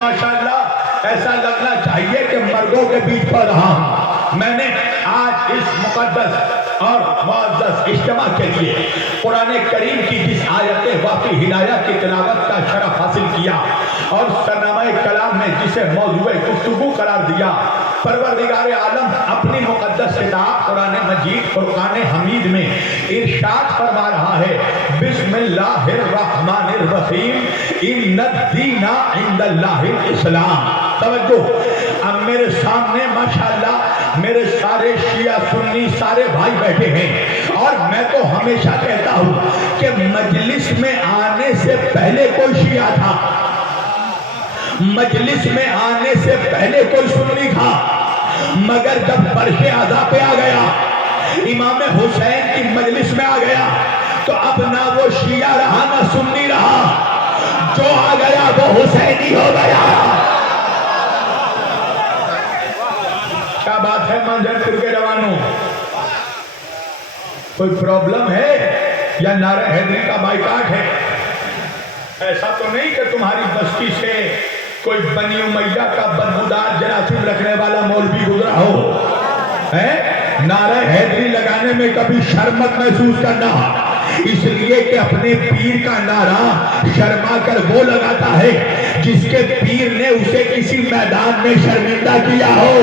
ماشاءاللہ ایسا لگنا چاہیے کہ مردوں کے بیچ پڑھ رہا ہوں۔ میں نے آج اس مقدس اور معزز اجتماع کے لیے قرآن کریم کی جس آیت واقعی ہدایت کی تلاوت کا شرف حاصل کیا اور سرنامہ کلام میں جسے موضوع گفتگو قرار دیا، پروردگار عالم اپنی مقدس کتاب قرآن مجید فرقان حمید میں ارشاد فرما رہا ہے، بسم اللہ الرحمن الرحیم ان الدین عند اللہ الاسلام۔ توجہ، اب میرے سامنے ماشاءاللہ میرے سارے شیعہ سنی سارے بھائی بیٹھے ہیں، اور میں تو ہمیشہ کہتا ہوں کہ مجلس میں آنے سے پہلے کوئی شیعہ تھا، مجلس میں آنے سے پہلے کوئی سنی تھا، مگر جب فرش اعضا پہ آ گیا، امام حسین کی مجلس میں آ گیا، تو اب نہ وہ شیعہ رہا نہ سنی رہا، جو آ گیا وہ حسینی ہو گیا۔ کیا بات ہے منظر پور کے جوانوں، کوئی پرابلم ہے یا نعرہ حیدری کا بائیکاٹ ہے؟ ایسا تو نہیں کہ تمہاری بستی سے کوئی بنی امیہ کا بدبودار جراثیم رکھنے والا مولوی گزرا ہو؟ نعرہ حیدری لگانے میں کبھی شرمت محسوس کرنا، اس لیے کہ اپنے پیر کا نعرہ شرما کر وہ لگاتا ہے جس کے پیر نے اسے کسی میدان میں شرمندہ کیا ہو۔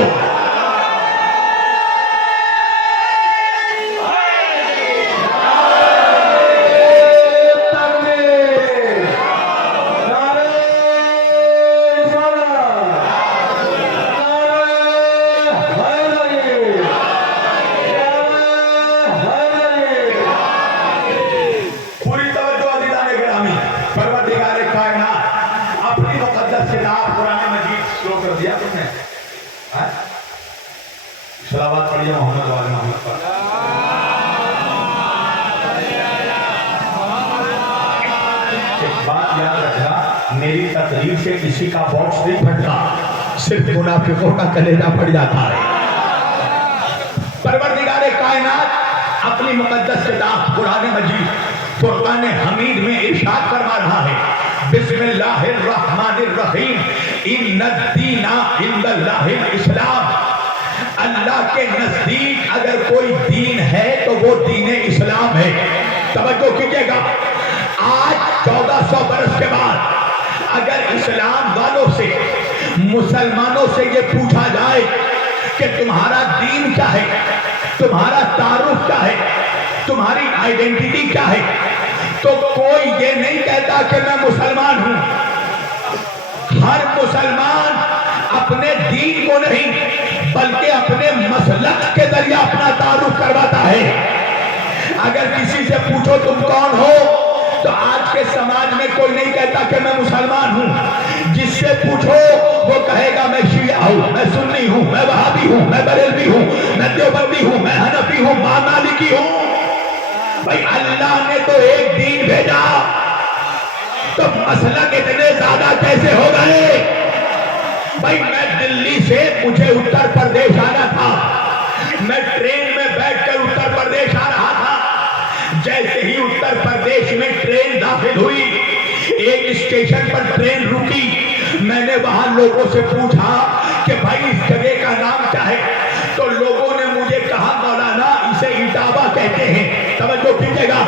میری تقریر سے کسی کا باکس نہیں پھٹتا، صرف منافقوں کا کلیجہ پھٹ جاتا ہے۔ پروردگار کائنات اپنی مقدس کتاب قرآن مجید فرقان حمید میں ارشاد فرما رہا ہے، بسم اللہ الرحمن الرحیم ان الدین عند اللہ الاسلام۔ اللہ کے نزدیک اگر کوئی دین ہے تو وہ دین اسلام ہے۔ توجہ کیجئے گا، آج 1400 برس کے بعد اگر اسلام والوں سے مسلمانوں سے یہ پوچھا جائے کہ تمہارا دین کیا ہے، تمہارا تعارف کیا ہے، تمہاری آئیڈینٹی کیا ہے، تو کوئی یہ نہیں کہتا کہ میں مسلمان ہوں۔ ہر مسلمان اپنے دین کو نہیں بلکہ اپنے مسلک کے ذریعے اپنا تعارف کرواتا ہے۔ اگر کسی سے پوچھو تم کون ہو، تو آج کے سماج میں کوئی نہیں کہتا کہ میں مسلمان ہوں۔ جس سے پوچھو وہ کہے گا میں شیعہ ہوں، میں سنی ہوں، میں وہابی ہوں، میں بریلوی ہوں، میں دیوبندی ہوں، میں حنفی ہوں، میں مالکی ہوں۔ بھائی اللہ نے تو ایک دین بھیجا، تو مسلک اتنے زیادہ کیسے ہو گئے؟ بھائی میں دلی سے مجھے اتر پردیش آنا تھا، میں ٹرین میں بیٹھ کر اتر پردیش آ رہا تھا، جیسے ہی اتر پردیش میں ٹرین داخل ہوئی، ایک اسٹیشن پر ٹرین رکی، میں نے وہاں لوگوں سے پوچھا کہ بھائی اس جگہ کا نام کیا ہے، تو لوگوں نے مجھے کہا مولانا اسے اٹاوا کہتے ہیں۔ توجہ کیجئے گا،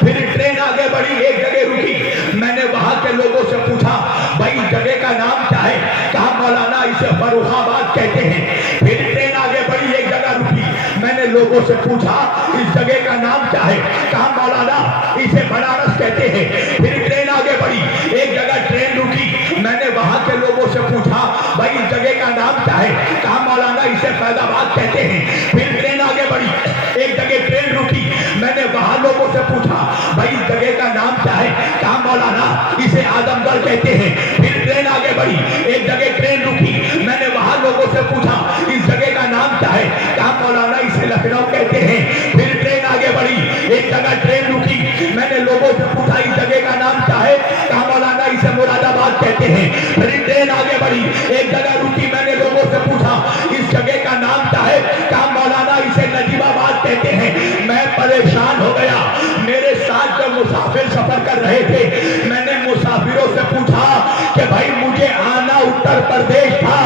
پھر ٹرین آگے بڑھی، ایک جگہ رکی، میں نے وہاں کے لوگوں سے پوچھا بھائی اس جگہ کا نام کیا ہے، کہا مولانا اسے فروخ آباد کہتے ہیں۔ پھر ٹرین آگے بڑھی، ایک جگہ رکی، میں نے لوگوں سے پوچھا اس جگہ کا نام کیا ہے، کہا مولانا اسے بنارس کہتے ہیں۔ پھر ٹرین آگے بڑھی، ایک جگہ ٹرین رکی، میں نے وہاں کے لوگوں سے پوچھا بھائی اس جگہ کا نام کیا ہے، کہا مولانا اسے فیض آباد کہتے ہیں۔ پھر ٹرین آگے بڑھی، ایک جگہ ٹرین رکی، میں نے وہاں لوگوں سے پوچھا بھائی اس جگہ کا نام کیا ہے، کہا مولانا اسے اعظم گڑھ کہتے ہیں۔ پھر ٹرین آگے بڑھی، ایک جگہ ٹرین رکی، میں نے وہاں لوگوں سے پوچھا اس جگہ کا نام کیا ہے، کہا مولانا اسے لکھنؤ کہتے ہیں۔ پھر ٹرین آگے بڑھی، ایک جگہ ٹرین رکی، میں نے لوگوں سے پوچھا اس جگہ کا نام کیا ہے، کہا مولانا اسے مراد آباد کہتے ہیں۔ پھر ٹرین آگے بڑھی، ایک جگہ رکی، میں نے لوگوں سے پوچھا اس جگہ کا نام کیا ہے، کہا مولانا اسے نجیب آباد کہتے ہیں۔ میں پریشان ہو گیا، میرے ساتھ جو مسافر سفر کر رہے تھے، میں نے مسافروں سے پوچھا کہ بھائی مجھے آنا उत्तर प्रदेश था,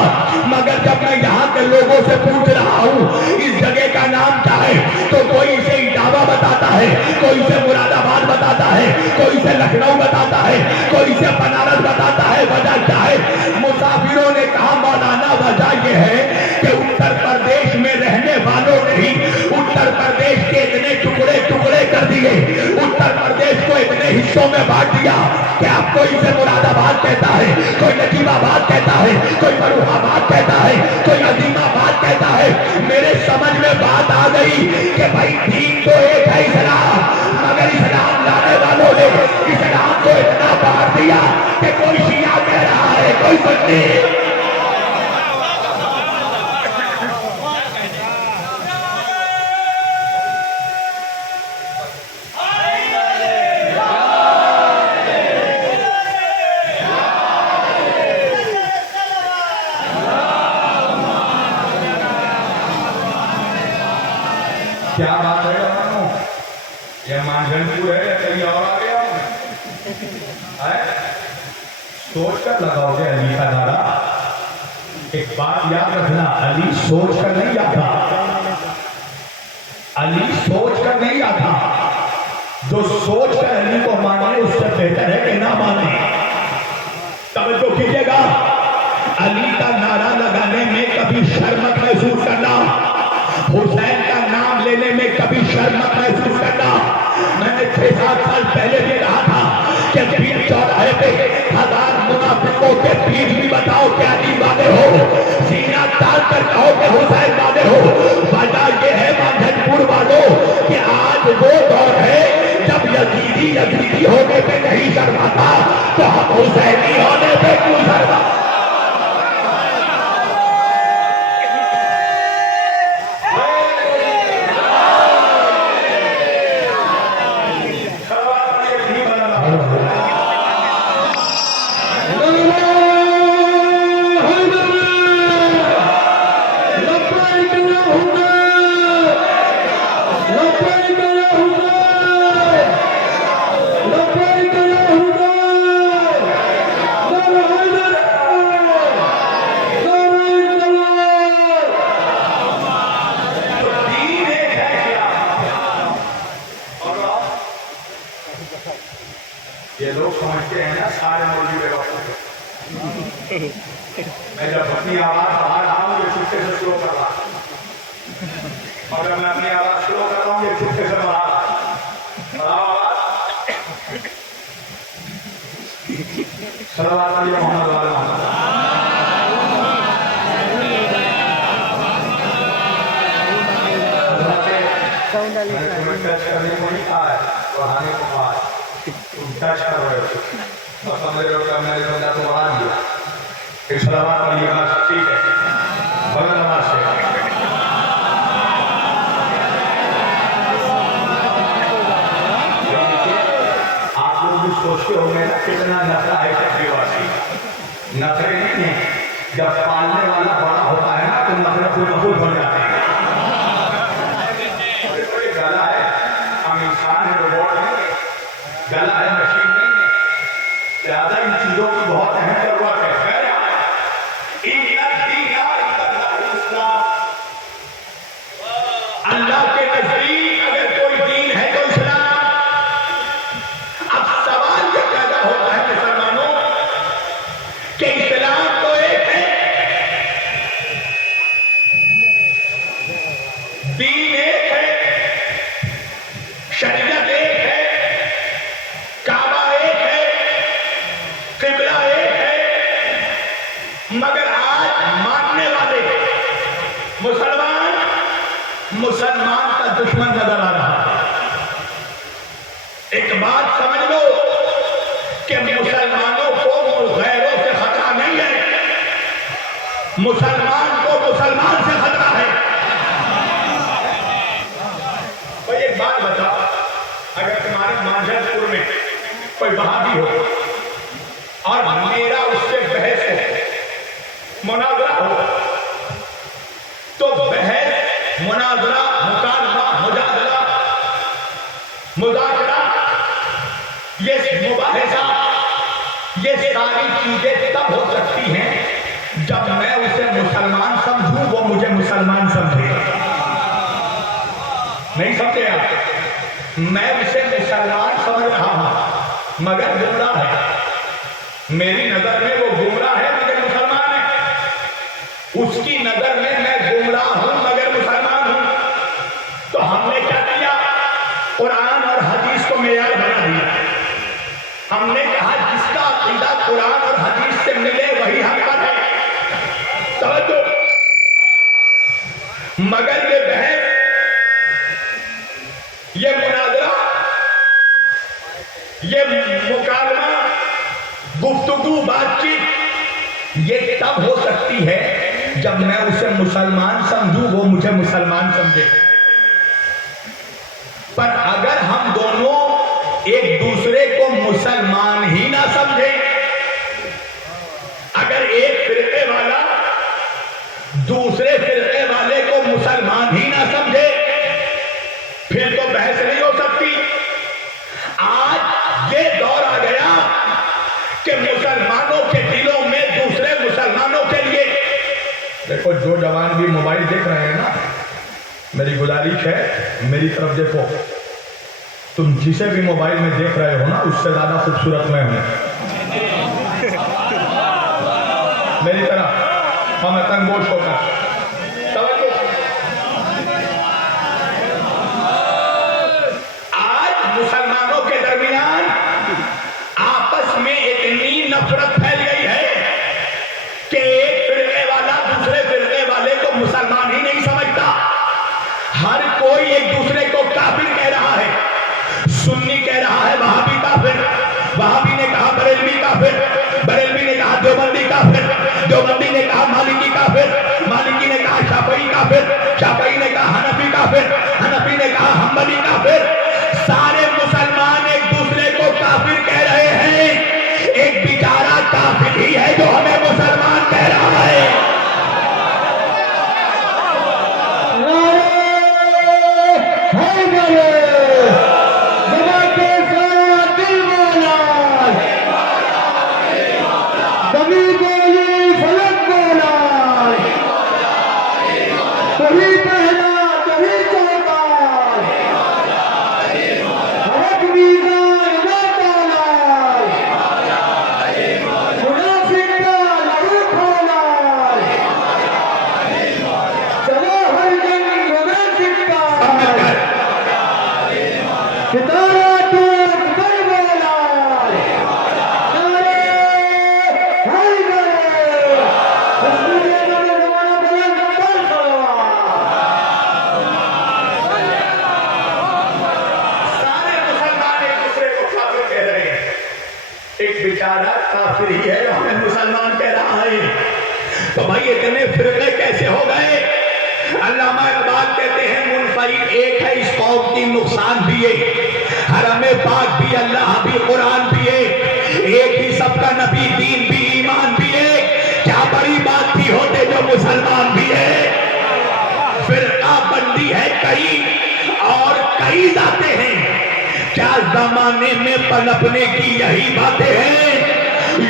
मगर जब मैं यहाँ के लोगों से पूछ रहा हूँ इस जगह का नाम क्या है, तो कोई इसे इटावा बताता है, कोई इसे मुरादाबाद बताता है, कोई इसे लखनऊ बताता है, कोई इसे बनारस बताता है। वजह क्या है? मुसाफिरों ने कहा मौलाना वजह यह है कि उत्तर प्रदेश में रहने वालों ने ही उत्तर प्रदेश के इतने टुकड़े टुकड़े कर दिए, उत्तर प्रदेश को इतने हिस्सों में बांट दिया कि अब कोई इसे मुरादाबाद कहता है, कोई नजीबाबाद कहता है, कोई फर्रुखाबाद कहता है, कोई अजीमाबाद कहता है। मेरे समझ में बात आ गई कि भाई दीन तो एक है इस्लाम, मगर इस्लाम लाने वालों ने इस्लाम को इतना बांट दिया कि कोई शिया कह रहा है, कोई सुन्नी। क्या बात है मानो, ये मानगंजपुर है या कहीं और आ गया है? सोच कर लगाओगे अली का नारा। एक बात याद रखना, अली सोच कर नहीं आता, अली सोच कर नहीं आता। जो सोच कर अली को माने उससे बेहतर है कि ना माने। तवज्जो कीजिएगा, अली का नारा लगाने में कभी शर्म मत महसूस करना, हुसैन का नाम लेने में कभी शर्म मत महसूस करना। मैंने 6-7 साल पहले भी कहा था कि पीर चौराहे पे 1000 मुनाफिकों के बीच भी बताओ क्या अली वाले हो, सीना तान कर कहो कि हुसैन वाले हो। वजह ये है मानगंजपुर वालों कि आज वो दौर है जब यजीदी होने पे नहीं शर्माता, तो हम हुसैनी होने पे क्यों शर्मा। ये लोग समझते हैं ना सारे मौलवी बेवकूफ। मैं जब अपनी आवाज बाहर आऊँ ये चुपके से स्लो कर रहा, मगर मैं अपनी आवाज स्लो कर रहा हूँ ये चुपके से बढ़ा रहा आवाज। सल्लल्लाहु अलैहि मोहम्मद करने को नहीं कहा है, बढ़ाने को कहा है। तुम टच कर रहे हो और समझ रहे हो कि मेरे बंदा को बढ़ा दिया। एक सलावत पढ़िए बस, ठीक है, बगल नमाज से। आप लोग भी सोचते होंगे कितना नखरा है तकरीवासी। नखरे नहीं है, जब पालने वाला बड़ा होता है ना तो नखरे खुद मखूल बन जाते हैं। गला है, हम इंसान है, रोबोट नहीं, गला है, मशीन नहीं है। ज्यादा इन चीजों की बहुत अहम जरूरत है। अल्लाह के नजदीक अगर कोई दीन है तो इस्लाम। अब सवाल ये पैदा होता है मुसलमानों कि इस्लाम तो एक है, दीन एक है, शरीयत एक है, काबा एक है, किबला एक है, मगर आज मानने वाले मुसलमान का दुश्मन नजर आ रहा है। एक बात समझ लो कि मुसलमानों को गैरों से खतरा नहीं है, मुसलमान को मुसलमान से खतरा है। भाई एक बात बताओ, अगर तुम्हारे मांझलपुर में कोई वहाबी हो और मेरा उससे बहस हो, मुनाजरा हो, तो बहस, मुनाजरा, मुकालमा, मुजादला, मुज़ाकरा, ये मुबाहिसा, ये सारी चीजें तब हो सकती हैं जब मैं उसे मुसलमान समझूं वो मुझे मुसलमान समझे। नहीं समझे आप? मैं उसे मुसलमान समझ रहा हूं मगर गुमराह है। मेरी नजर में वो गुमराह है मगर मुसलमान है। उसकी नजर में मैं गुमराह हूं मगर मुसलमान हूं। तो हमने क्या किया? कुरान और हदीस को मेयार बना दिया। हमने कहा जिसका अकीदा कुरान और हदीस से मिले वही हम पर है। तो मगर ये बहस, ये मुनाजरा, ये मुकालमा, गुफ्तगू, बातचीत ये तब हो सकती है जब मैं उसे मुसलमान समझूं वो मुझे मुसलमान समझे। पर अगर हम दोनों एक दूसरे को मुसलमान ही ना समझे, अगर एक फिरके वाला दूसरे फिरके वाले को मुसलमान ही ना समझे, फिर तो बहस नहीं हो सकती। आज ये दौर आ गया कि मुसलमानों के दिलों में दूसरे मुसलमानों के लिए, देखो जो जवान भी मोबाइल देख रहे हैं ना, मेरी गुजारिश है मेरी तरफ देखो। तुम जिसे भी मोबाइल में देख रहे हो ना उससे ज्यादा खूबसूरत मैं हूं। मेरी तरफ हम तंगोश होकर आज मुसलमानों के दरमियान आपस में इतनी नफरत फैल गई है कि एक फिरके वाला दूसरे फिरके वाले को मुसलमान ही नहीं समझता। हर कोई एक दूसरे को काफिर कह रहा है। सुन्नी कह रहा है वहाबी काफिर, वहाबी ने कहा बरेलवी काफिर, बरेलवी ने कहा देवबंदी काफिर, देवबंदी ने कहा मालिकी काफिर, मालिकी ने कहा शाफई काफिर, शाफई ने कहा हनफी काफिर, हनफी ने कहा हम्बली काफिर। सारे मुसलमान एक दूसरे को काफिर कह रहे हैं। एक बेचारा काफिर ही है जो हमें मुसलमान कह रहा है। काफिर ही है हमें मुसलमान कह रहा है। तो भाई इतने फिरके कैसे हो गए? अल्लामा इकबाल कहते हैं मुनफरिद एक है इस कौम की नुकसान भी है, हरम पाक भी, अल्लाह भी, कुरान भी है, एक ही सबका नबी, दीन भी, ईमान भी है। क्या बड़ी बात थी होते जो मुसलमान भी है। फिरका बंदी है कई और कई जाते हैं। क्या जमाने में पनपने की यही बातें हैं?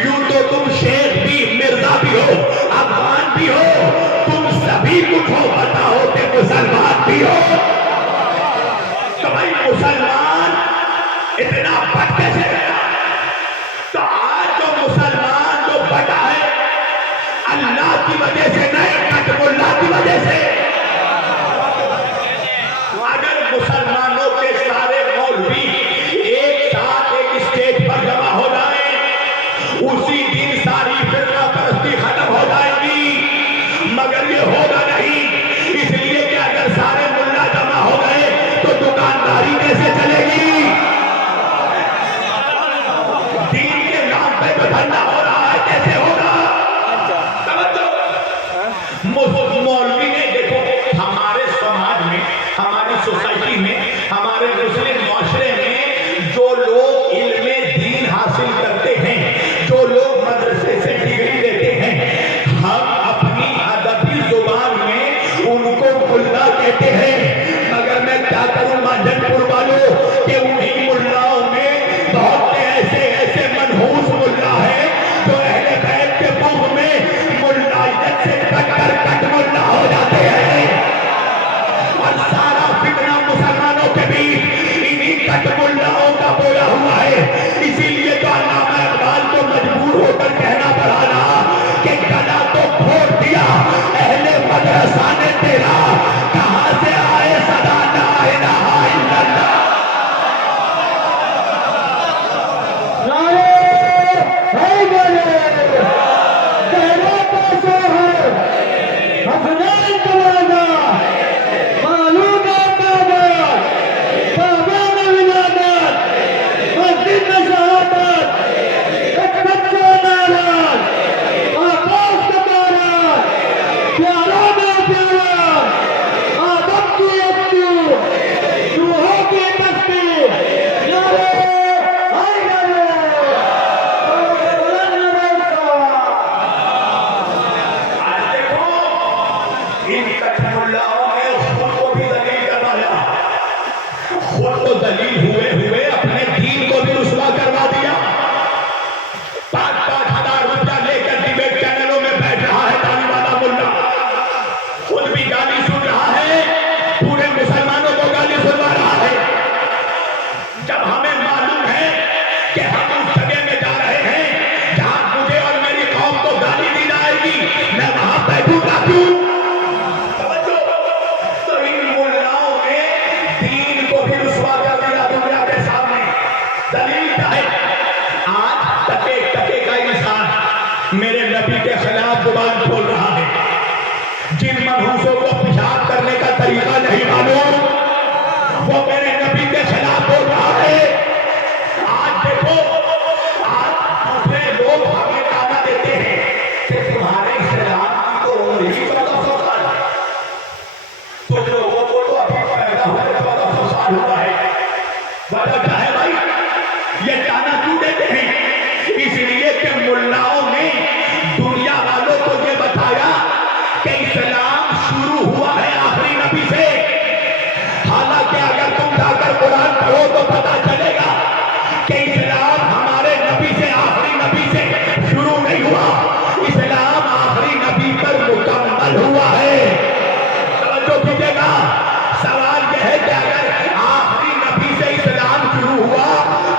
यूं तो तुम शेख भी, मिर्जा भी हो, अफगान भी हो, तुम सभी कुछ हो, बताओ कि मुसलमान भी हो। तो भाई मुसलमान इतना बट कैसे गया? तो आज जो मुसलमान जो बटा है अल्लाह की वजह से नहीं, कटमुल्ला की वजह से। अगर मुसलमानों के सारे मौलवी एक साथ एक स्टेज पर जमा हो जाए उसी दिन सारी फिरका परस्ती खत्म हो जाएगी। मगर ये होगा नहीं, इसलिए कि अगर सारे मुल्ला जमा हो गए तो दुकानदारी कैसे चलेगी? दीन के नाम पे जो धंधा हो रहा है कैसे होगा? मौलवी ने देखो हमारे समाज में, हमारी सोसाइटी में, हमारे मुस्लिम माशरे में जो लोग इल्मे दीन हासिल करते हैं, जो लोग मदरसे से डिग्री लेते हैं, हम अपनी अदबी जुबान में उनको मुल्ला कहते हैं। मगर मैं क्या करूं माजनपुर वालों कि उन्हीं मुल्लाओं में बहुत ऐसे ऐसे मनहूस मुल्ला है जो अहले बैत के मुंह में मुल्ला شان تیرا کہاں سے آئے صدا لا الہ الا اللہ. ان کٹھن ملاؤں نے خود کو بھی ذلیل کروایا، خود تو ذلیل ہوئے ہوئے اپنے دین کو بھی رسوا کروا دیا. 5,000 روپیہ لے کر ڈیبیٹ چینلوں میں بیٹھ رہا ہے داڑھی والا ملا، خود بھی گالی سن رہا ہے، پورے مسلمانوں کو گالی سنوا رہا ہے. جب ہمیں معلوم ہے کہ ہم اس جگہ میں جا رہے ہیں جہاں مجھے اور میری قوم کو گالی دی جائے گی، میں وہاں بیٹھوں گا کیوں؟ میرے نبی کے خلاف زبان کھول رہا ہے، جن منحوسوں کو پیشاب کرنے کا طریقہ نہیں معلوم وہ میرے نبی کے خلاف بول رہا ہے. آج دیکھو، آج دوسرے لوگ ہمیں تانا دیتے ہیں کہ تمہارے اسلام کی تو عمر ہی 1400 سال ہے، کچھ لوگوں کو تو ابھی پیدا ہوئے 1400 سال ہوا ہے. وجہ کیا ہے بھائی؟ یہ تانا کیوں دیتے ہیں؟ اس لیے کہ ملاؤں نے دنیا والوں کو یہ بتایا کہ اسلام شروع ہوا ہے آخری نبی سے. حالانکہ اگر تم جا کر قرآن پڑھو تو پتا چلے گا کہ اسلام ہمارے نبی سے آخری نبی سے شروع نہیں ہوا، اسلام آخری نبی پر مکمل ہوا ہے. توجہ کیجیے گا، سوال یہ ہے کہ اگر آخری نبی سے اسلام شروع ہوا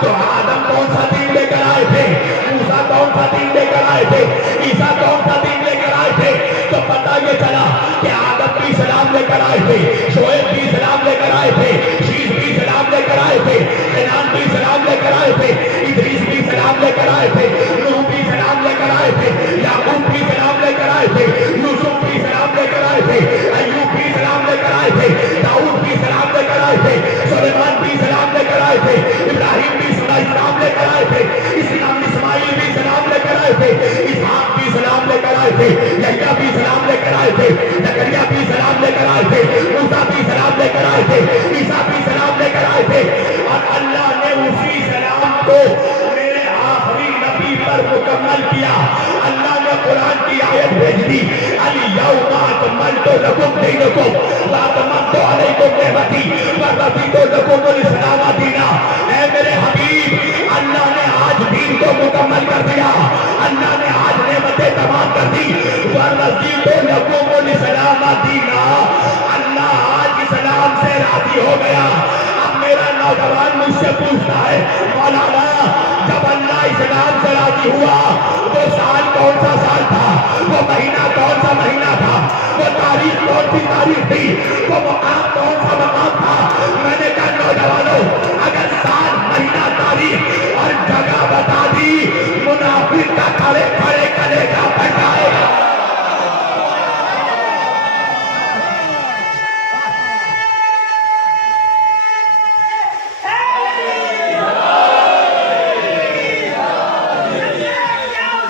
تو آدم کون سا دین لے کر آئے تھے، موسیٰ کون سا دین لے کر آئے تھے، عیسیٰ کون سا دین لے کر آئے تھے؟ تو پتہ یہ چلا کہ آدم بھی اسلام لے کر آئے تھے، شعیب بھی اسلام لے کر آئے تھے، شیش بھی اسلام لے کر آئے تھے، کینان بھی اسلام لے کر آئے تھے، ادریس بھی اسلام لے کر آئے تھے، نوح بھی اسلام لے کر آئے تھے، یعقوب بھی اسلام لے کر آئے تھے، یوسف بھی اسلام لے کر آئے تھے، ایوب بھی اسلام لے کر آئے تھے، داؤد بھی اسلام لے کر آئے تھے، سلیمان بھی اسلام لے کر آئے تھے، ابراہیم بھی اسلام لے کر آئے تھے، اسماعیل بھی اسلام لے کر آئے تھے، اسحاق بھی اسلام لے کر آئے تھے، یحییٰ بھی اسلام لے کر آئے تھے، زکریا بھی اسلام لے کر آئے تھے، موسیٰ بھی اسلام لے کر آئے تھے، عیسیٰ بھی اسلام لے کر آئے تھے. اور اللہ نے اسی اسلام کو میرے آخری نبی پر مکمل کیا. اللہ نے قرآن کی آیت بھیج دی، الیوم اکملت لکم دینکم واتممت علیکم نعمتی ورضیت لکم الاسلام دینا. اے میرے حبیب، اللہ نے آج دین کو مکمل کر دیا، اللہ نے آج نعمتیں تمام کر دی. ورضیت لکم الاسلام دینا، اللہ آج اسلام سے راضی ہو گیا. اب میرا نوجوان مجھ سے پوچھتا ہے، مولانا جب اللہ اسلام سے راضی ہوا وہ سال کون سا سال تھا، وہ مہینہ کون سا مہینہ تھا، وہ تاریخ کون سی تاریخ تھی، وہ مقام کون سا مقام تھا؟ میں نے کہا نوجوانوں، اگر سال مہینہ تاریخ اور جگہ بتا دی، منافق کا کھڑے کھڑے کرے گا بتائے گا.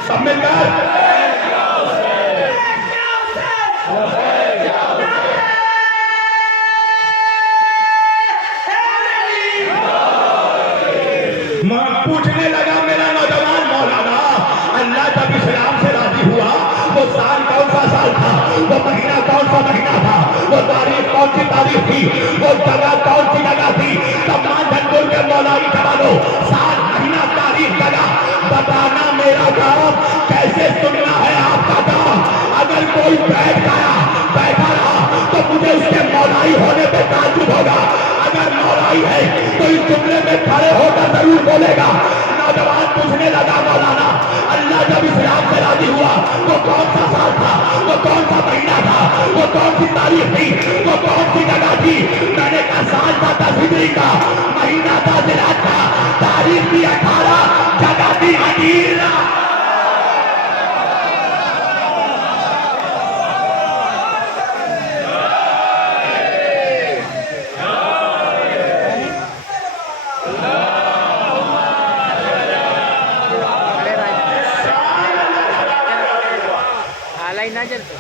سب مل کر پوچھنے لگا میرا نوجوان، مولانا اللہ جب اسلام سے راضی ہوا وہ سال کون سا سال تھا، وہ مہینہ کون سا مہینہ تھا، وہ تاریخ کون سی تاریخ تھی، وہ جگہ کون سی جگہ تھی؟ تمام جھنڈور کے مولائی جوانوں، سال مہینہ تاریخ جگہ بتانا میرا کام، کیسے سننا ہے آپ کا کام. اگر کوئی بیٹھا رہا تو مجھے اس کے مولائی ہونے پہ تعجب ہوگا، اگر مولائی ہے تو اس جملے میں کھڑے ہو کر ضرور بولے گا. نوجوان پوچھنے لگا، مولانا اللہ جب اسلام سے راضی ہوا وہ کون سا سال تھا، وہ کون سا مہینہ تھا، وہ کون سی Alay na dyan to.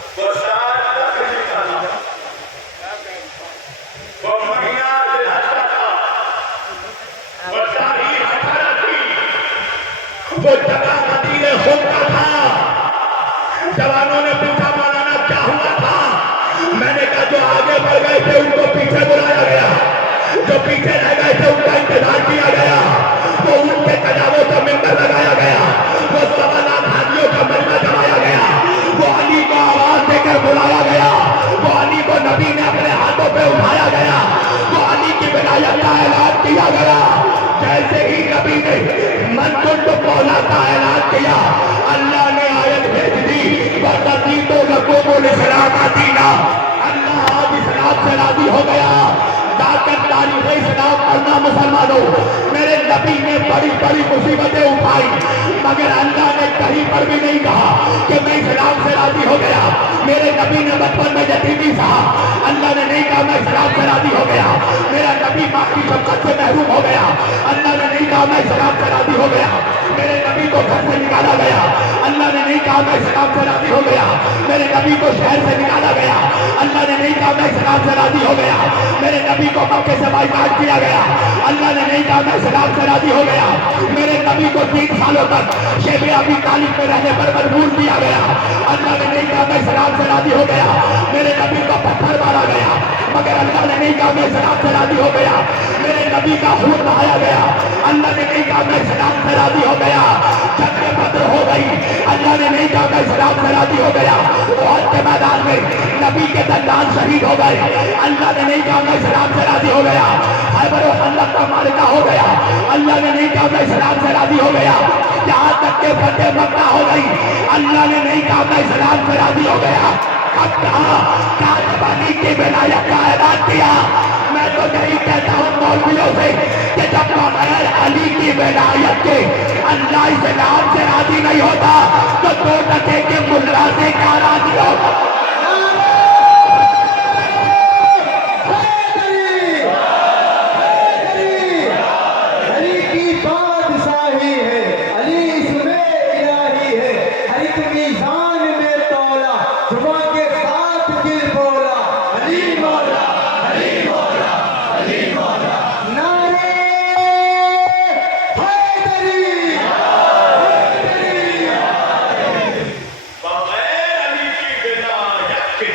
وہ جگہ مدینے ہوتا تھا. جوانوں نے پوچھا مولانا کیا ہوا تھا؟ میں نے کہا جو آگے بڑھ گئے تھے ان کو پیچھے بلایا گیا, جو پیچھے رہ گئے تھے ان کا انتظار کیا گیا, وہ ان کے قدموں کا منبر لگایا گیا, وہ 1.25 لاکھ حاجیوں کا مجمع جمایا گیا, وہ علی کو آواز دے کر بلایا گیا, وہ علی کو نبی نے اپنے ہاتھوں پہ اٹھایا گیا, وہ علی کی ولایت کا اعلان کیا گیا. جیسے ہی نبی نے من کنت مولا کا اعلان کیا, اللہ نے آیت بھیج دی وَرَضِيتُ لَكُمُ الْإِسْلَامَ دِينًا. اللہ آج اسلام سے راضی ہو گیا. جا کر تاریخ اسلام پڑھنا مسلمانوں, میرے نبی نے بڑی بڑی مصیبتیں اٹھائی مگر اللہ نے کہیں پر بھی نہیں کہا کہ میں اسلام سے راضی ہو گیا. میرے نبی نے بچپن میں یتیمی سہا, اللہ نے نہیں کہا میں اسلام سے راضی ہو گیا. میرا نبی ماں کی شفقت سے محروم ہو گیا, اللہ نے نہیں کہا میں اسلام سے راضی ہو گیا. میرے نبی کو گھر سے نکالا گیا, اللہ نے نہیں کہا میں اسلام سے راضی ہو گیا. میرے نبی کو شہر سے نکالا گیا, اللہ نے نہیں کہا میں اسلام سے راضی ہو گیا. میرے نبی کو مکے سے بائیکاٹ کیا گیا, اللہ نے نہیں کہا میں اسلام سے راضی ہو گیا. میرے نبی کو 3 سالوں تک شیب ابی طالب میں رہنے پر مجبور کیا گیا, اللہ نے نہیں کہا میں اسلام سے راضی ہو گیا. میرے نبی کو پتھر مارا گیا مگر اللہ نے نہیں کہا میں اسلام سے راضی ہو گیا. میرے نبی کا خون بہایا گیا, اللہ نے نہیں کہا میں اسلام سے راضی ہو گیا. جنگ بدر ہو گئی, اللہ نے نہیں کہا میں اسلام سے راضی ہو گیا. احد کے میدان میں نبی کے دندان شہید ہو گئے, اللہ نے نہیں کہا میں اسلام سے راضی ہو گیا. خیبر و خندق کا معرکہ ہو گیا, اللہ نے نہیں کہا میں اسلام سے راضی ہو گیا. یہاں تک کہ فتح مکہ ہو گئی, اللہ نے نہیں کہا میں اسلام سے راضی ہو گیا. اب کہا کاش علی کی ولایت کا اعلان کیا. میں تو یہی کہتا ہوں مولویوں سے کہ جب بغیر علی کی ولایت کے اللہ اسلام سے راضی نہیں ہوتا تو 2 ٹکے کے ملا سے کیا راضی ہوگا؟ علی کی بادشاہی ہے, علی اس میں الہی ہے, ہر ایک میزان میں تولا, زبان کے ساتھ دل بولا, علی مولا, علی مولا, علی مولا. نعرے حیدری, حیدری. بغیر علی کی ولایت کے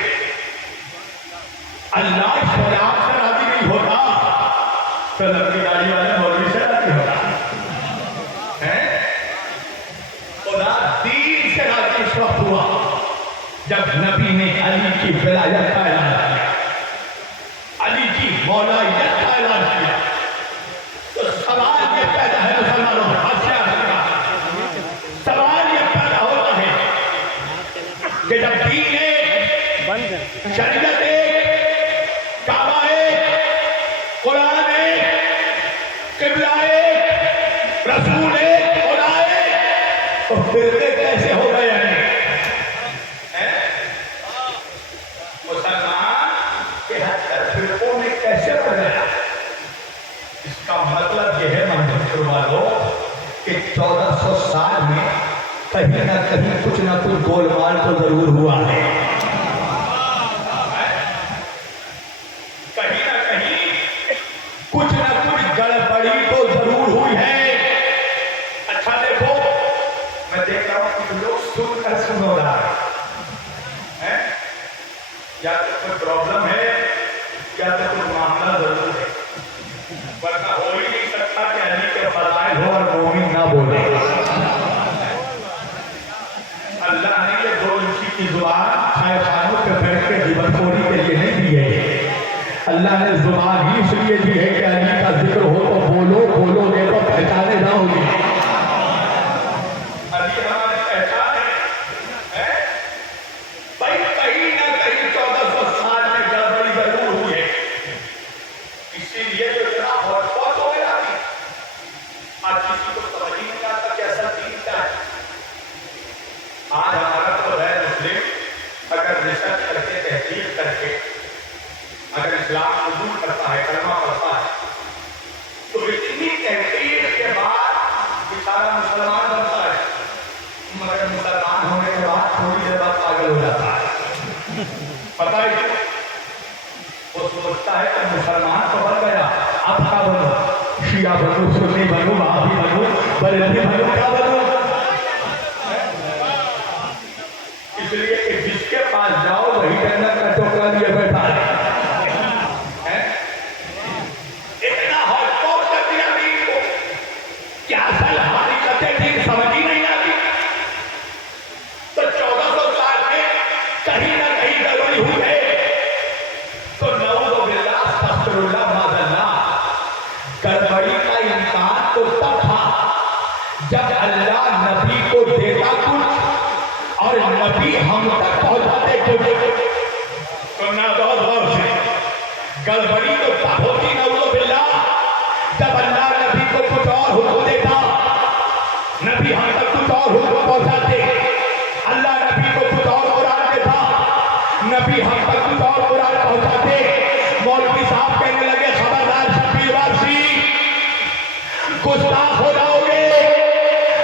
اللہ اسلام سے راضی نہیں ہوتا تو لمبی داڑھی والے مولوی سے راضی ہوتا ہے. خدا دین سے راضی اس وقت ہوا جب نبی نے علی کی ولایت کا اعلان کیا, علی کی مولایت کا اعلان کیا. تو سوال یہ پیدا ہے مسلمانوں میں, سوال یہ پیدا ہوتا ہے کہ جب دین ایک, شریعت ایک, کعبہ ایک, قرآن ایک, قبلہ ایک, رسول ایک, خدا ایک, تو فرقے کیسے ہو گئے ہیں؟ مسلمان کے ہر فرقوں میں کیسے بڑھ گیا؟ اس کا مطلب یہ ہے محمد والوں کہ 1400 سال میں کہیں نہ کہیں کچھ نہ کچھ گول مال تو ضرور ہوا ہے. کہیں نہ کہیں کچھ نہ کچھ گڑبڑی تو ضرور ہوئی ہے. اچھا دیکھو, میں دیکھ رہا ہوں کچھ لوگ سن کر سن ہو رہا ہے, یا تو کوئی پرابلم ہے یا تو کوئی معاملہ ضرور ہے, ورنہ ہو ہی نہیں سکتا کہ علی کے فضائل ہو اور مومن نہ بولے. اللہ نے یہ 2 انچی کی زبان کھائے خانوں پہ بیٹھ کے جیون خوری کے لیے نہیں دی ہے. اللہ نے زبان ہی اس لیے دی ہے کہ علی کا ذکر ہو تو بولو, بولو گے تو پہچانے نہ ہوگی. علی ہماری پہچان ہے بھائی. کہیں نہ کہیں 1400 سال میں گڑبڑی ضرور ہوئی ہے, اسی لیے جو جناب بہت ہو گیا. آج کسی کو توجہ نہیں آتا کہ اصل دین کیا ہے. آج ہمارا تو غیر مسلم اگر ریسرچ کر کے, تحقیق کر کے اگر اسلام قبول کرتا ہے, کلمہ پڑھتا ہے, बनूं, सुन्नी बनूं, वहाबी बनूं, बरेलवी बनूं, क्या बनूं? इसलिए कि जिसके पास जाओ वही जन्नत का टोकरा लिए बैठा है। इतना हॉटस्पॉट कर दिया दीन को, क्या असल हकीकतें ठीक समझ ही नहीं आती। तो 1400 साल में कहीं ना कहीं गड़बड़ी हुई है। तो नऊज़ु बिल्लाह, अस्तगफिरुल्लाह, माज़अल्लाह, गड़बड़ी का इम्कान तो तब था जब अल्लाह नबी को देता कुछ और नबी हम तक पहुंचाते कुछ। सुनना बहुत गौर से, गड़बड़ी तो तब होती नऊज़ु बिल्लाह जब अल्लाह नबी को कुछ और हुक्म देता, नबी हम तक कुछ और हुक्म पहुंचाते। अल्लाह नबी को कुछ और कुरान देता, नबी हम तक कुछ और कुरान पहुंचाते। मौलवी साहब कहने लगे खबरदार शब्बीर वारसी, गुस्ताख हो जाओगे।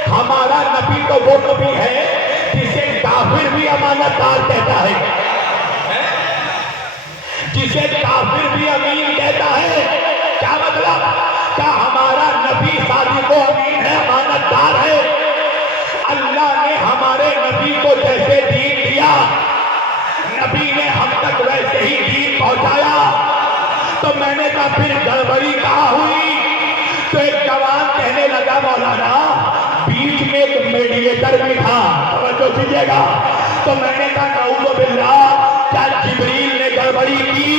हमारा नबी तो वो नबी है जिसे काफिर भी अमानतदार कहता है, जिसे काफिर भी अमीन कहता है। क्या मतलब? क्या हमारा नबी सादिक व अमीन है, अमानतदार है? अल्लाह ने हमारे नबी को जैसे दीन दिया, नबी ने हम तक वैसे ही दीन पहुंचाया। तो मैंने कहा फिर गड़बड़ी कहाँ हुई? तो एक जवान कहने लगा मौलाना बीच में एक मेडिएटर भी था, तवज्जो कीजिएगा। तो मैंने कहा नऊज़ु बिल्लाह, क्या जिब्रील ने गड़बड़ी की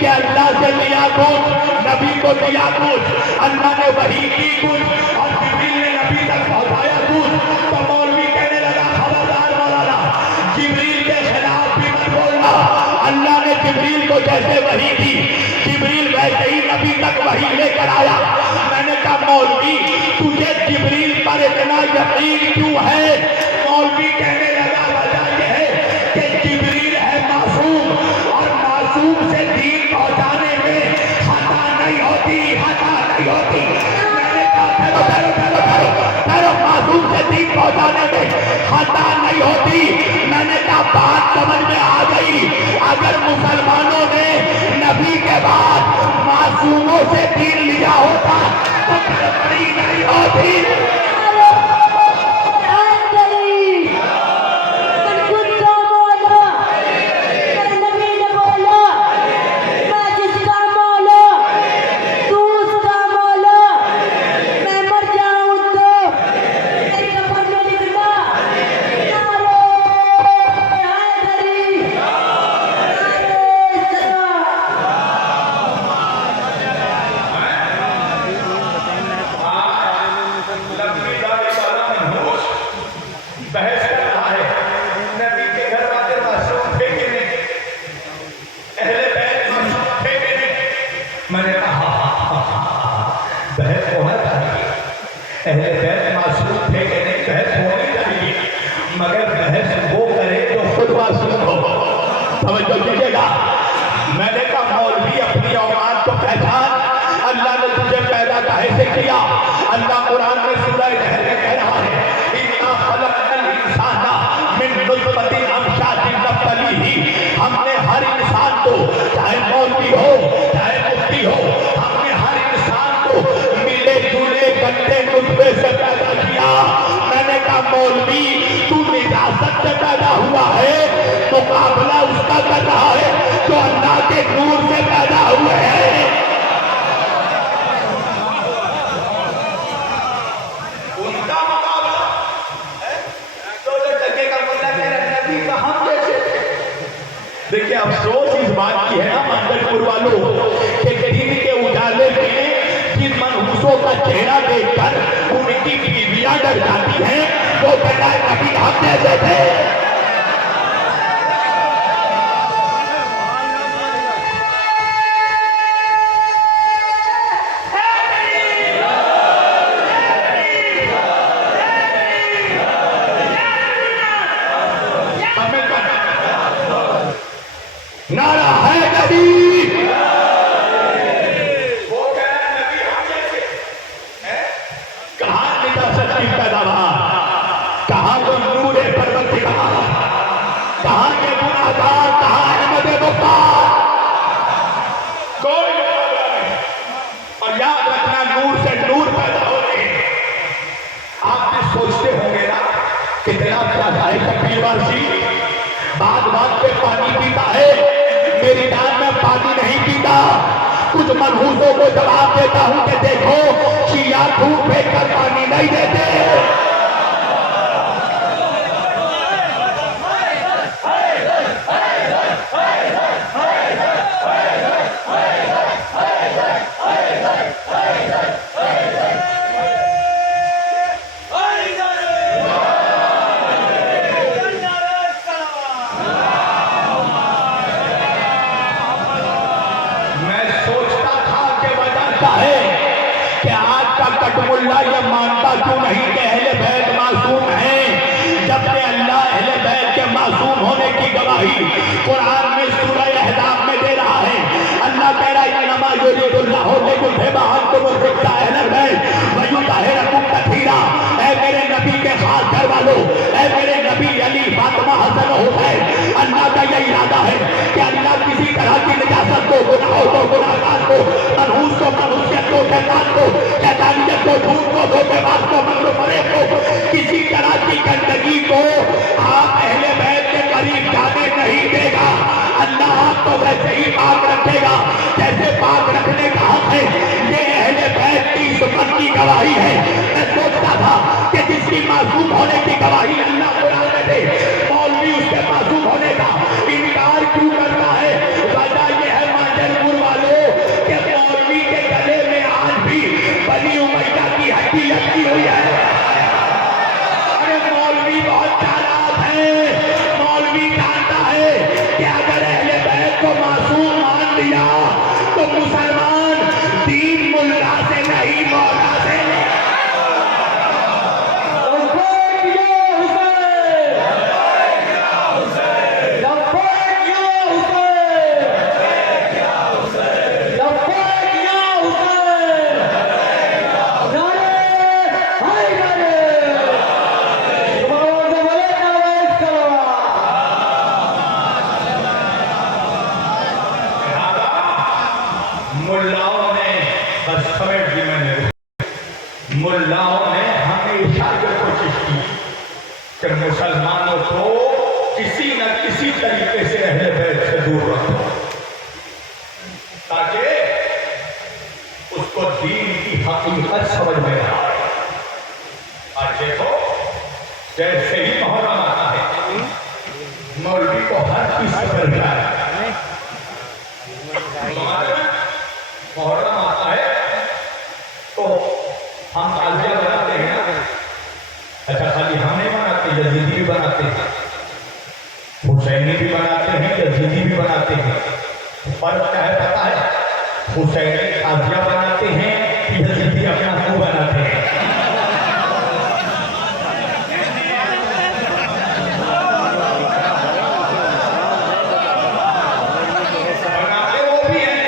कि अल्लाह से लिया कुछ, नबी को दिया कुछ, अल्लाह ने वही की कुछ और जिब्रील ने नबी तक पहुंचाया कुछ? तो मौलवी कहने लगा खबरदार मौलाना, जिब्रील के खिलाफ भी मत बोलना। अल्लाह ने जिब्रील को जैसे वही दी, जिब्रील वैसे ही नबी तक वही लेकर आया। मैंने कहा मौलवी तुझे जिब्रील पर इतना यकीन क्यों है? मौलवी कहने लगा वजह यह है कि जिब्रील है मासूम और मासूम से दीन पहुंचाने में खता नहीं होती, खता नहीं होती। मैंने कहा ठहरो, मासूम से दीन पहुंचाने में खता नहीं होती। मैंने कहा बात समझ में आ गई। अगर मुसलमानों ने नबी के बाद मासूमों से दीन लिया होता तो गड़बड़ी नहीं होती। बहस कर रहा है नबी के घर वाले मासूम थे कि नहीं, अहले बैत मासूम थे कि नहीं। मैंने कहा बहस होना चाहिए, अहले बैत मासूम थे कि नहीं बहस होनी चाहिए, मगर बहस वो करे जो खुद मासूम हो। तवज्जो कीजिएगा। मैंने कहा मौलवी अपनी औकात को पहचान। अल्लाह ने तुझे पैदा काहे से किया? अल्लाह कुरान में सूरह नहल में कह रहा है इन्ना खलक़नल इंसाना मिन नुत्फ़तिन अमशाजिन नब्तलीही। हमने हर इंसान को, चाहे मौलवी हो चाहे मुफ्ती हो, हमने हर इंसान को मिले जुले गंदे नुत्फ़े से पैदा किया। मैंने कहा मौलवी तू निजासत से पैदा हुआ है, मुकाबला उसका कर रहा है जो अल्लाह के नूर से पैदा हुए हैं। उनका मुकाबला तो टके का मुल्ला कह रहा नबी का हम जैसे। देखिए अफसोस इस बात की है ना मंगलपुर वालों कि दिन के उजाले में जिन मनहूसों का चेहरा देखकर उनकी बीवियां डर जाती हैं, वो कहना नबी हम जैसे थे। नारा है नबी, वो कह रहा है नबी हम जैसे। कहाँ निजासत की पैदावार, कहाँ कोई नूर परवरदिगार, कहाँ के गुनाहगार, कहाँ अहमद मुख्तार, कोई मुकाबला नहीं। और याद रखना नूर से नूर शकील वारसी बात बात पे पानी पीता है, मेरी दान में पानी नहीं पीता। कुछ मनहूसों को जवाब देता हूं कि देखो शिया धूप फेंक कर पानी नहीं देते। है कि आज का कटमुल्ला ये मानता क्यों नहीं कि अहले बैत मासूम हैं, जबकि अल्लाह अहले बैत के मासूम होने की गवाही कुरान में सूरह अहज़ाब में दे रहा है। अल्लाह कह रहा है इन्नमा युरीदुल्लाहु लियुज़हिबा अन्कुम अर्रिज्सा अहलल बैत व युतहिरकुम तत्हीरा। ऐ मेरे नबी के खास घर वालों, ऐ मेरे नबी अली फातिमा हसन हुसैन, अल्लाह का ये इरादा है कि अल्लाह किसी तरह की निजात को, गुनाहों को, गुनाहगार को, मनहूस को, मनहूसियत को, शैतान को, शैतानियत को, झूठ को, धोखेबाज को, मगरू फरेब को, किसी तरह की गंदगी को आप अहले बैत के करीब जाने नहीं देगा। अल्लाह आपको वैसे ही पाक रखेगा जैसे पाक रखने का हक है। ये अहले बैत की सुन्नत की गवाही है। मैं सोचता था कि जिसकी मासूम होने की गवाही अल्लाह कुरान में दे, मौलवी उसके मासूम होने का इनकार क्यों करता है? वजह यह है मांजरपुर वालों कि मौलवी के गले में आज भी बनी उमैया की हड्डी लटकी हुई है। अरे मौलवी बहुत चालाक है, मौलवी जानता है कि अगर अहले बैत को मासूम मान लिया तो मुसलमान दीन मुल्ला से नहीं मौला से मुल्लाओं ने हमेशा ये कोशिश की कि मुसलमानों को किसी न किसी तरीके से अहले बैत से दूर रखो ताकि उसको दीन की हकीकत समझ में आए। और देखो जैसे ही मुहर्रम आता है मौलवी को हर चीज से डर जाए। मुहर्रम आता है तो हम ताजिया बनाते हैं। अच्छा खाली हम नहीं बनाते, यजीदी भी बनाते हैं, हुसैनी भी बनाते हैं, यजीदी भी बनाते हैं। फर्क क्या है पता है? हुसैनी ताजिया बनाते हैं, यजीदी अपना मुंह बनाते हैं। बनाते वो भी हैं,